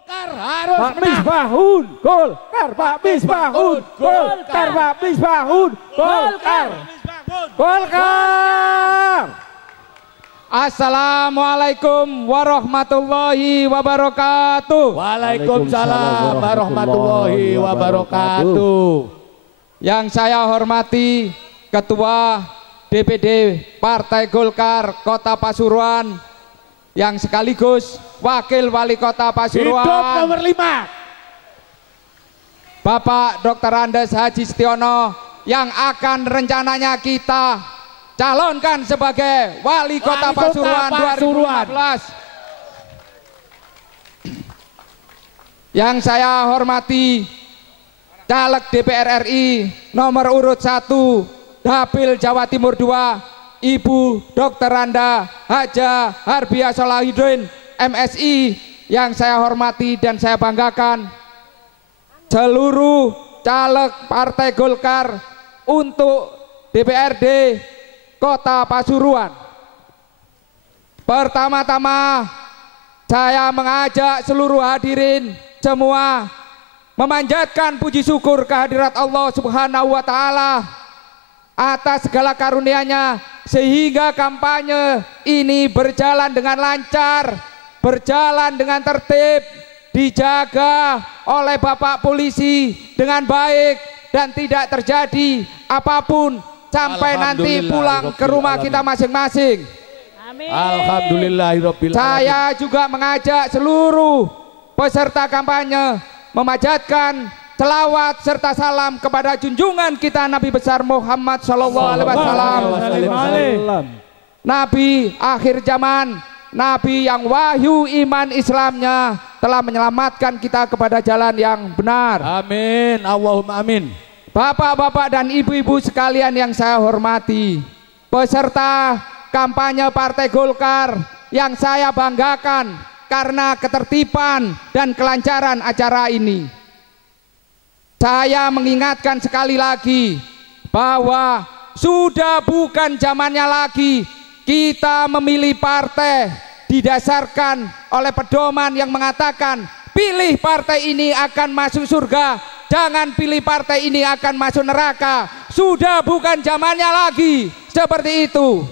Golkar harus Pak Misbahun, Golkar, Pak Misbahun, Golkar, Pak Misbahun, Golkar, Golkar. Assalamualaikum warahmatullahi wabarakatuh. Waalaikumsalam warahmatullahi wabarakatuh. Yang saya hormati Ketua DPD Partai Golkar Kota Pasuruan, yang sekaligus Wakil Wali Kota Pasuruan, Hidup nomor 5, Bapak Dr. Andes Haji Setiono, yang akan rencananya kita calonkan sebagai Wali Kota Pasuruan 2015. Yang saya hormati Caleg DPR RI nomor urut 1 Dapil Jawa Timur 2, Ibu Dr. Anda Haja Harbiah Solahuddin MSI, yang saya hormati dan saya banggakan. Seluruh caleg Partai Golkar untuk DPRD Kota Pasuruan. Pertama-tama saya mengajak seluruh hadirin semua memanjatkan puji syukur kehadirat Allah Subhanahu wa Ta'ala atas segala karunia-Nya, sehingga kampanye ini berjalan dengan lancar, berjalan dengan tertib, dijaga oleh Bapak Polisi dengan baik, dan tidak terjadi apapun sampai nanti pulang ke rumah kita masing-masing. Alhamdulillahirabbil alamin. Saya juga mengajak seluruh peserta kampanye memanjatkan selawat serta salam kepada junjungan kita Nabi besar Muhammad SAW, Nabi akhir zaman, Nabi yang wahyu iman Islamnya telah menyelamatkan kita kepada jalan yang benar. Amin, Allahumma amin. Bapak-bapak dan ibu-ibu sekalian yang saya hormati, peserta kampanye Partai Golkar yang saya banggakan karena ketertiban dan kelancaran acara ini. Saya mengingatkan sekali lagi bahwa sudah bukan zamannya lagi kita memilih partai didasarkan oleh pedoman yang mengatakan pilih partai ini akan masuk surga, jangan pilih partai ini akan masuk neraka. Sudah bukan zamannya lagi seperti itu.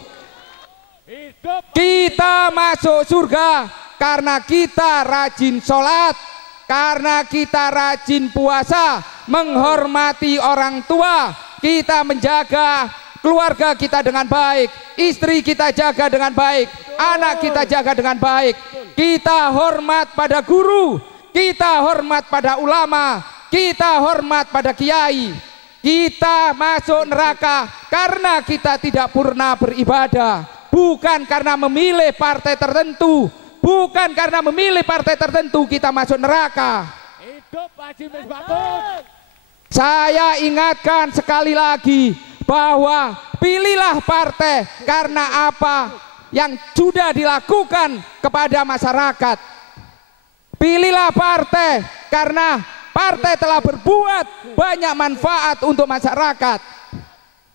Kita masuk surga karena kita rajin sholat, karena kita rajin puasa, menghormati orang tua, kita menjaga keluarga kita dengan baik, istri kita jaga dengan baik, anak kita jaga dengan baik, kita hormat pada guru, kita hormat pada ulama, kita hormat pada kiai. Kita masuk neraka karena kita tidak purna beribadah, bukan karena memilih partai tertentu. Bukan karena memilih partai tertentu kita masuk neraka. Hidup Haji Misbahun. Saya ingatkan sekali lagi bahwa pilihlah partai karena apa yang sudah dilakukan kepada masyarakat. Pilihlah partai karena partai telah berbuat banyak manfaat untuk masyarakat.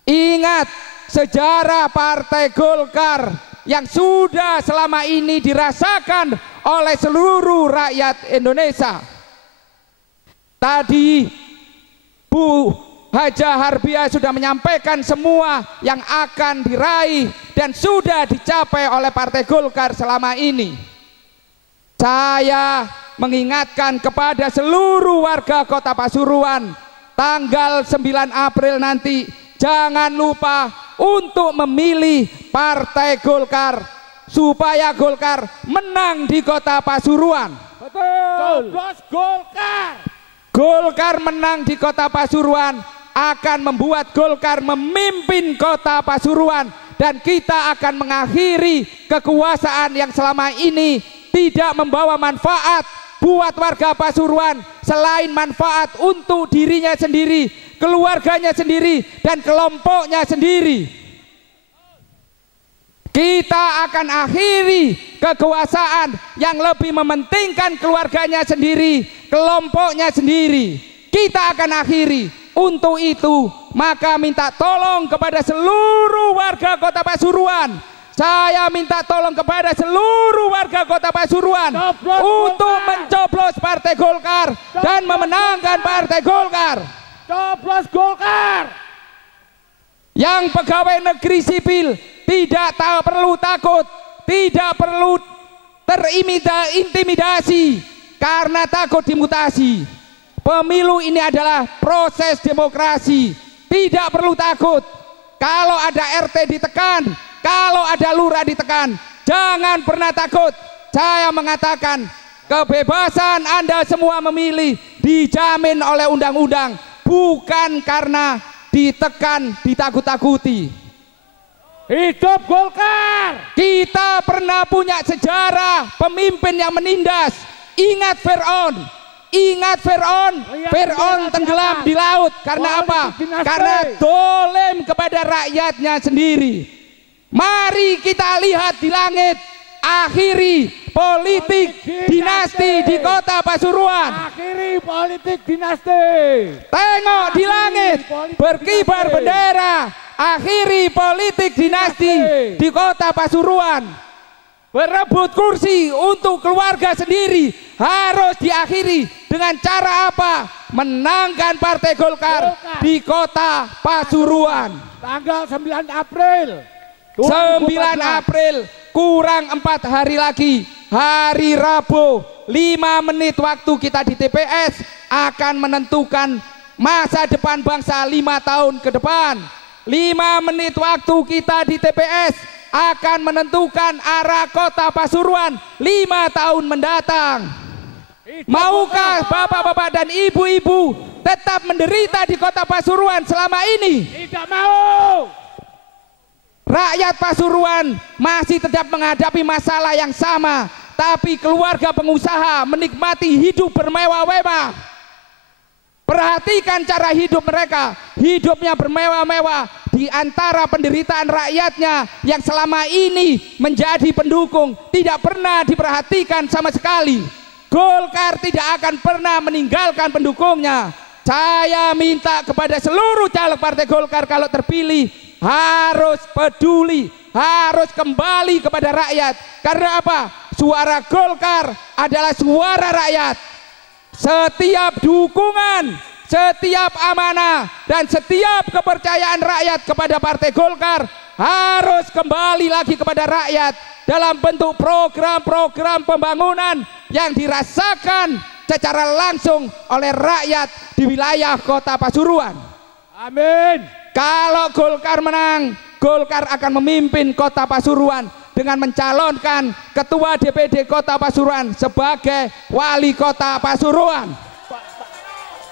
Ingat sejarah Partai Golkar yang sudah selama ini dirasakan oleh seluruh rakyat Indonesia. Tadi Bu Haja Harbiah sudah menyampaikan semua yang akan diraih dan sudah dicapai oleh Partai Golkar selama ini. Saya mengingatkan kepada seluruh warga Kota Pasuruan, tanggal 9 April nanti jangan lupa untuk memilih Partai Golkar supaya Golkar menang di Kota Pasuruan. Betul. Coblos Golkar. Golkar menang di Kota Pasuruan akan membuat Golkar memimpin Kota Pasuruan, dan kita akan mengakhiri kekuasaan yang selama ini tidak membawa manfaat buat warga Pasuruan selain manfaat untuk dirinya sendiri, keluarganya sendiri, dan kelompoknya sendiri. Kita akan akhiri kekuasaan yang lebih mementingkan keluarganya sendiri, kelompoknya sendiri. Kita akan akhiri. Untuk itu maka minta tolong kepada seluruh warga Kota Pasuruan. Saya minta tolong kepada seluruh warga Kota Pasuruan untuk mencoblos Partai Golkar dan memenangkan Partai Golkar. Coblos Golkar. Yang pegawai negeri sipil tidak perlu takut, tidak perlu terintimidasi karena takut dimutasi. Pemilu ini adalah proses demokrasi, tidak perlu takut. Kalau ada RT ditekan, kalau ada lurah ditekan, jangan pernah takut. Saya mengatakan kebebasan Anda semua memilih dijamin oleh undang-undang, bukan karena ditekan, ditakut-takuti. Hidup Golkar. Kita pernah punya sejarah pemimpin yang menindas. Ingat Fir'aun. Ingat Fir'aun. Fir'aun tenggelam di laut. Karena apa? Karena dolim kepada rakyatnya sendiri. Mari kita lihat di langit. Akhiri politik dinasti di kota Pasuruan. Akhiri politik dinasti. Tengok di langit, berkibar bendera. Akhiri politik dinasti di kota Pasuruan. Berebut kursi untuk keluarga sendiri harus diakhiri dengan cara apa? Menangkan Partai Golkar di kota Pasuruan. Tanggal 9 April. 9 April kurang 4 hari lagi, hari Rabu, 5 menit waktu kita di TPS akan menentukan masa depan bangsa 5 tahun ke depan. 5 menit waktu kita di TPS akan menentukan arah kota Pasuruan 5 tahun mendatang. Maukah bapak-bapak dan ibu-ibu tetap menderita di kota Pasuruan selama ini? Tidak mau. Rakyat Pasuruan masih tetap menghadapi masalah yang sama, tapi keluarga pengusaha menikmati hidup bermewah-mewah. Perhatikan cara hidup mereka, hidupnya bermewah-mewah di antara penderitaan rakyatnya yang selama ini menjadi pendukung, tidak pernah diperhatikan sama sekali. Golkar tidak akan pernah meninggalkan pendukungnya. Saya minta kepada seluruh caleg Partai Golkar kalau terpilih harus peduli, harus kembali kepada rakyat. Karena apa? Suara Golkar adalah suara rakyat. Setiap dukungan, setiap amanah, dan setiap kepercayaan rakyat kepada Partai Golkar harus kembali lagi kepada rakyat dalam bentuk program-program pembangunan yang dirasakan secara langsung oleh rakyat di wilayah kota Pasuruan. Amin. Kalau Golkar menang, Golkar akan memimpin kota Pasuruan dengan mencalonkan ketua DPD kota Pasuruan sebagai wali kota Pasuruan.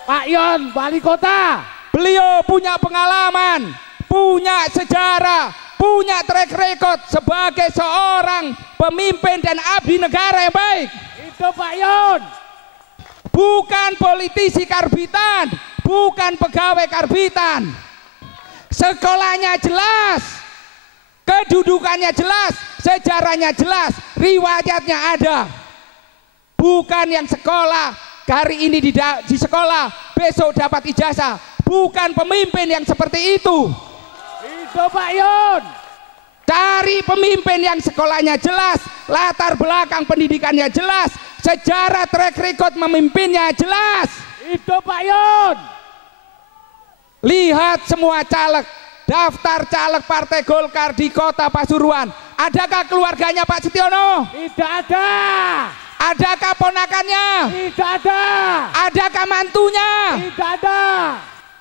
Pak Yon, wali kota. Beliau punya pengalaman, punya sejarah, punya track record sebagai seorang pemimpin dan abdi negara yang baik. Itu Pak Yon. Bukan politisi karbitan, bukan pegawai karbitan. Sekolahnya jelas, kedudukannya jelas, sejarahnya jelas, riwayatnya ada. Bukan yang sekolah hari ini di sekolah, besok dapat ijazah. Bukan pemimpin yang seperti itu. Itu Pak Yon. Cari pemimpin yang sekolahnya jelas, latar belakang pendidikannya jelas, sejarah track record memimpinnya jelas. Itu Pak Yon. Lihat semua caleg, daftar caleg Partai Golkar di kota Pasuruan. Adakah keluarganya Pak Setiono? Tidak ada. Adakah ponakannya? Tidak ada. Adakah mantunya? Tidak ada.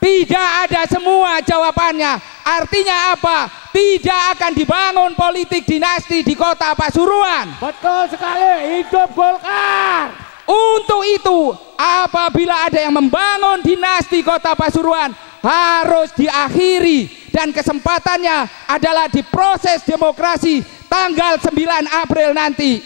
Tidak ada semua jawabannya. Artinya apa? Tidak akan dibangun politik dinasti di kota Pasuruan. Betul sekali. Hidup Golkar. Untuk itu, apabila ada yang membangun dinasti kota Pasuruan, harus diakhiri, dan kesempatannya adalah di proses demokrasi tanggal 9 April nanti.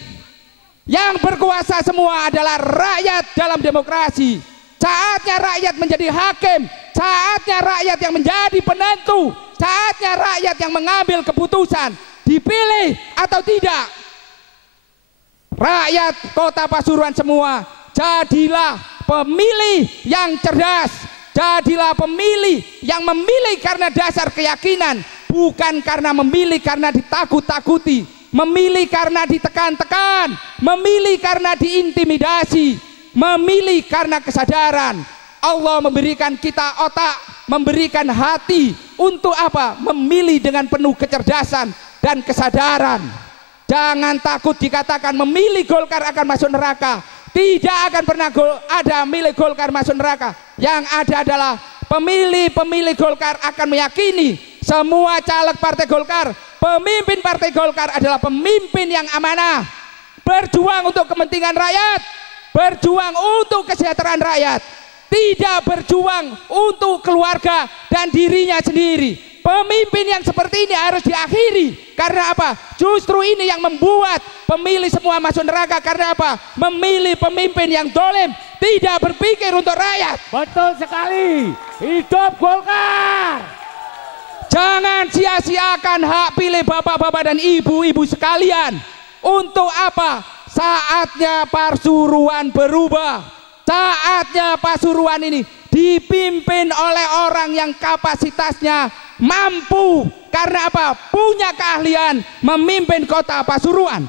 Yang berkuasa semua adalah rakyat dalam demokrasi. Saatnya rakyat menjadi hakim, saatnya rakyat yang menjadi penentu, saatnya rakyat yang mengambil keputusan, dipilih atau tidak. Rakyat kota Pasuruan semua, jadilah pemilih yang cerdas, jadilah pemilih yang memilih karena dasar keyakinan, bukan karena memilih karena ditakut-takuti, memilih karena ditekan-tekan, memilih karena diintimidasi. memilih karena kesadaran. Allah memberikan kita otak, memberikan hati untuk apa? Memilih dengan penuh kecerdasan dan kesadaran. Jangan takut dikatakan memilih Golkar akan masuk neraka. Tidak akan pernah ada milih Golkar masuk neraka. Yang ada adalah pemilih-pemilih Golkar akan meyakini semua caleg partai Golkar, pemimpin partai Golkar adalah pemimpin yang amanah, berjuang untuk kepentingan rakyat, berjuang untuk kesejahteraan rakyat, tidak berjuang untuk keluarga dan dirinya sendiri. Pemimpin yang seperti ini harus diakhiri. Karena apa? Justru ini yang membuat pemilih semua masuk neraka. Karena apa? Memilih pemimpin yang dolim, tidak berpikir untuk rakyat. Betul sekali. Hidup Golkar. Jangan sia-siakan hak pilih bapak-bapak dan ibu-ibu sekalian. Untuk apa? Saatnya Pasuruan berubah. Saatnya Pasuruan ini dipimpin oleh orang yang kapasitasnya mampu. Karena apa? Punya keahlian memimpin kota Pasuruan.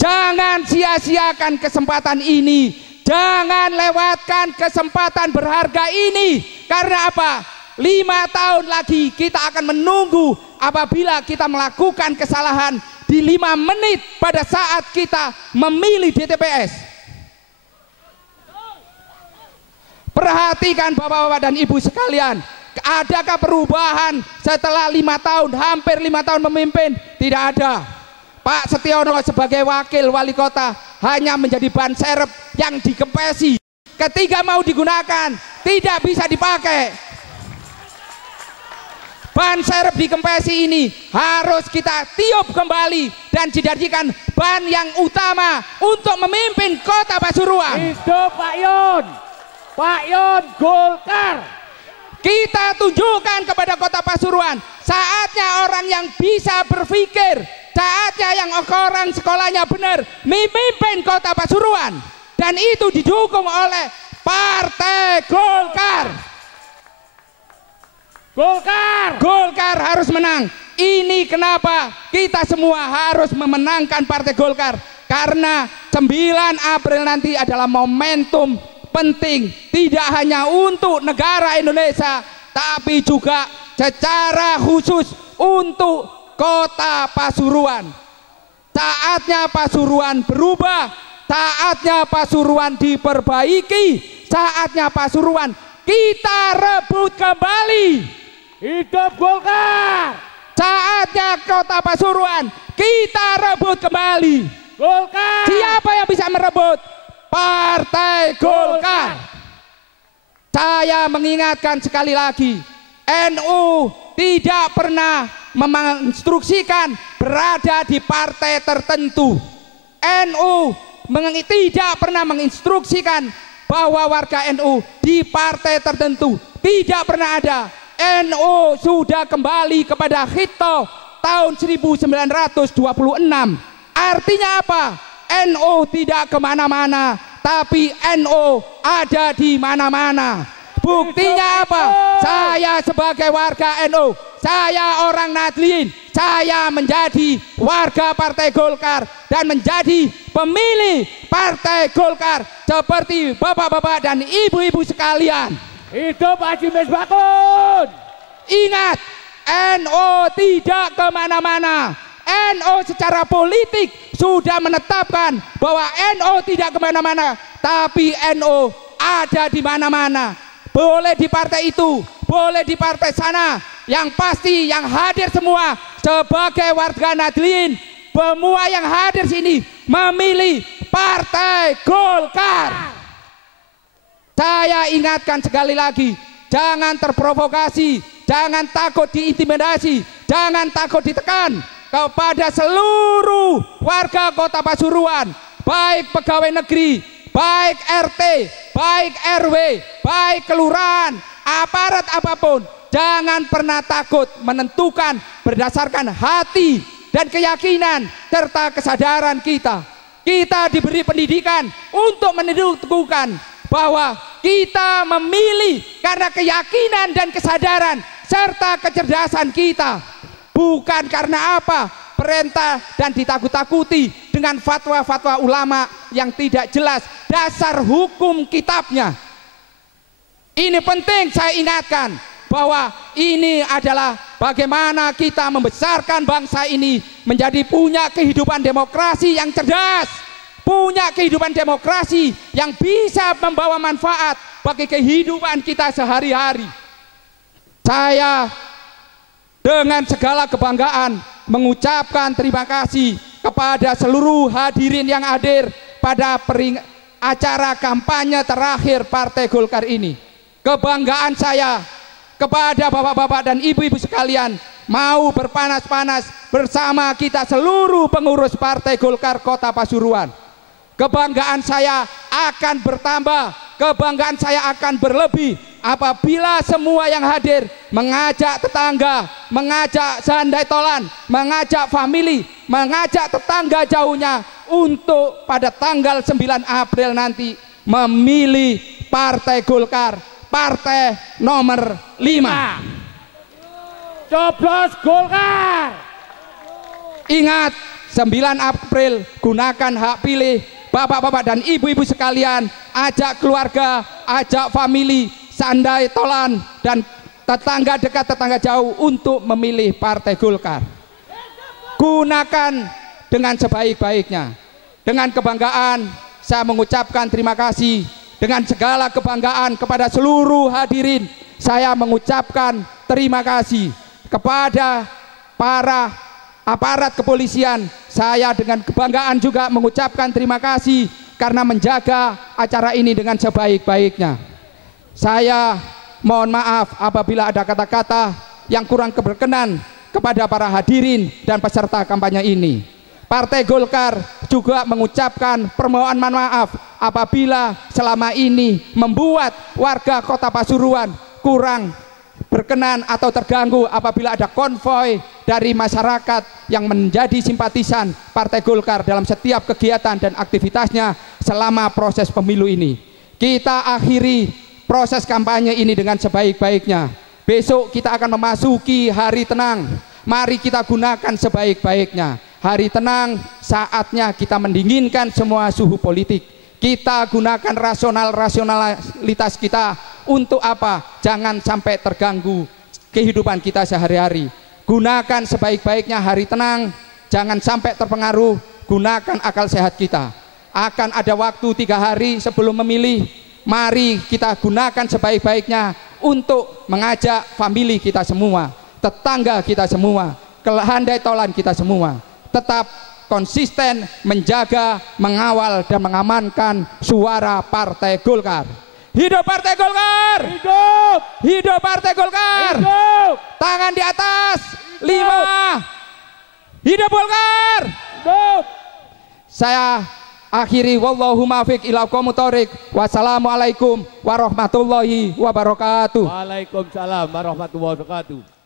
Jangan sia-siakan kesempatan ini. Jangan lewatkan kesempatan berharga ini. Karena apa? 5 tahun lagi kita akan menunggu apabila kita melakukan kesalahan di 5 menit pada saat kita memilih di TPS. Perhatikan bapak-bapak dan ibu sekalian, adakah perubahan setelah 5 tahun, hampir 5 tahun memimpin? Tidak ada. Pak Setiono sebagai wakil wali kota hanya menjadi ban serep yang dikempesi. Ketika mau digunakan, tidak bisa dipakai. Ban serep dikempesi ini harus kita tiup kembali dan dijadikan ban yang utama untuk memimpin kota Pasuruan. Hidup Pak Yun. Pak Yun Golkar. Kita tunjukkan kepada kota Pasuruan, saatnya orang yang bisa berpikir, saatnya yang orang sekolahnya benar memimpin kota Pasuruan, dan itu didukung oleh Partai Golkar. Golkar harus menang. Ini kenapa kita semua harus memenangkan Partai Golkar, karena 9 April nanti adalah momentum penting, tidak hanya untuk negara Indonesia, tapi juga secara khusus untuk kota Pasuruan. Saatnya Pasuruan berubah, saatnya Pasuruan diperbaiki, saatnya Pasuruan kita rebut kembali. Hidup Golkar. Saatnya kota Pasuruan kita rebut kembali. Golkar. Siapa yang bisa merebut? Partai Golkar. Saya mengingatkan sekali lagi, NU tidak pernah menginstruksikan berada di partai tertentu. NU tidak pernah menginstruksikan bahwa warga NU di partai tertentu. Tidak pernah ada. NU sudah kembali kepada Hito tahun 1926. Artinya apa? NU tidak kemana-mana, tapi NU ada di mana-mana. Buktinya apa? Saya sebagai warga NU, saya orang Nahdliyin, saya menjadi warga Partai Golkar dan menjadi pemilih Partai Golkar seperti bapak-bapak dan ibu-ibu sekalian. Hidup Haji Misbakun. Ingat, NU tidak kemana-mana. NU secara politik sudah menetapkan bahwa NU tidak kemana-mana, tapi NU ada di mana-mana. Boleh di partai itu, boleh di partai sana. Yang pasti yang hadir semua sebagai warga Nahdliyin, semua yang hadir sini memilih Partai Golkar. Saya ingatkan sekali lagi, jangan terprovokasi, jangan takut diintimidasi, jangan takut ditekan. Kepada seluruh warga kota Pasuruan, baik pegawai negeri, baik RT, baik RW, baik kelurahan, aparat apapun, jangan pernah takut menentukan berdasarkan hati dan keyakinan serta kesadaran kita. Kita diberi pendidikan untuk menentukan bahwa kita memilih karena keyakinan dan kesadaran serta kecerdasan kita. Bukan karena apa? Perintah dan ditakut-takuti dengan fatwa-fatwa ulama yang tidak jelas dasar hukum kitabnya. Ini penting saya ingatkan bahwa ini adalah bagaimana kita membesarkan bangsa ini menjadi punya kehidupan demokrasi yang cerdas, punya kehidupan demokrasi yang bisa membawa manfaat bagi kehidupan kita sehari-hari. Saya dengan segala kebanggaan mengucapkan terima kasih kepada seluruh hadirin yang hadir pada acara kampanye terakhir Partai Golkar ini. Kebanggaan saya kepada bapak-bapak dan ibu-ibu sekalian mau berpanas-panas bersama kita seluruh pengurus Partai Golkar Kota Pasuruan. Kebanggaan saya akan bertambah, kebanggaan saya akan berlebih apabila semua yang hadir mengajak tetangga, mengajak sehandai tolan, mengajak famili, mengajak tetangga jauhnya untuk pada tanggal 9 April nanti memilih Partai Golkar, partai nomor 5. Coblos Golkar. Ingat, 9 April gunakan hak pilih. Bapak-bapak dan ibu-ibu sekalian, ajak keluarga, ajak famili, sandai tolan dan tetangga dekat, tetangga jauh untuk memilih Partai Golkar. Gunakan dengan sebaik-baiknya. Dengan kebanggaan saya mengucapkan terima kasih. Dengan segala kebanggaan kepada seluruh hadirin, saya mengucapkan terima kasih kepada para aparat kepolisian. Saya dengan kebanggaan juga mengucapkan terima kasih karena menjaga acara ini dengan sebaik-baiknya. Saya mohon maaf apabila ada kata-kata yang kurang berkenan kepada para hadirin dan peserta kampanye ini. Partai Golkar juga mengucapkan permohonan maaf apabila selama ini membuat warga Kota Pasuruan kurang berkenan atau terganggu apabila ada konvoi dari masyarakat yang menjadi simpatisan Partai Golkar dalam setiap kegiatan dan aktivitasnya selama proses pemilu ini. Kita akhiri proses kampanye ini dengan sebaik-baiknya. Besok kita akan memasuki hari tenang. Mari kita gunakan sebaik-baiknya. Hari tenang saatnya kita mendinginkan semua suhu politik. Kita gunakan rasionalitas kita untuk apa? Jangan sampai terganggu kehidupan kita sehari-hari. Gunakan sebaik-baiknya hari tenang, jangan sampai terpengaruh. Gunakan akal sehat kita. Akan ada waktu 3 hari sebelum memilih. Mari kita gunakan sebaik-baiknya untuk mengajak famili kita semua, tetangga kita semua, kehandai tolan kita semua. Tetap konsisten menjaga, mengawal dan mengamankan suara Partai Golkar. Hidup Partai Golkar! Hidup! Hidup Partai Golkar! Hidup! Tangan di atas! 5! Hidup Golkar! Hidup! Saya akhiri, wallahu muwaffiq ila aqwamit thoriq. Wassalamualaikum warahmatullahi wabarakatuh. Waalaikumsalam warahmatullahi wabarakatuh.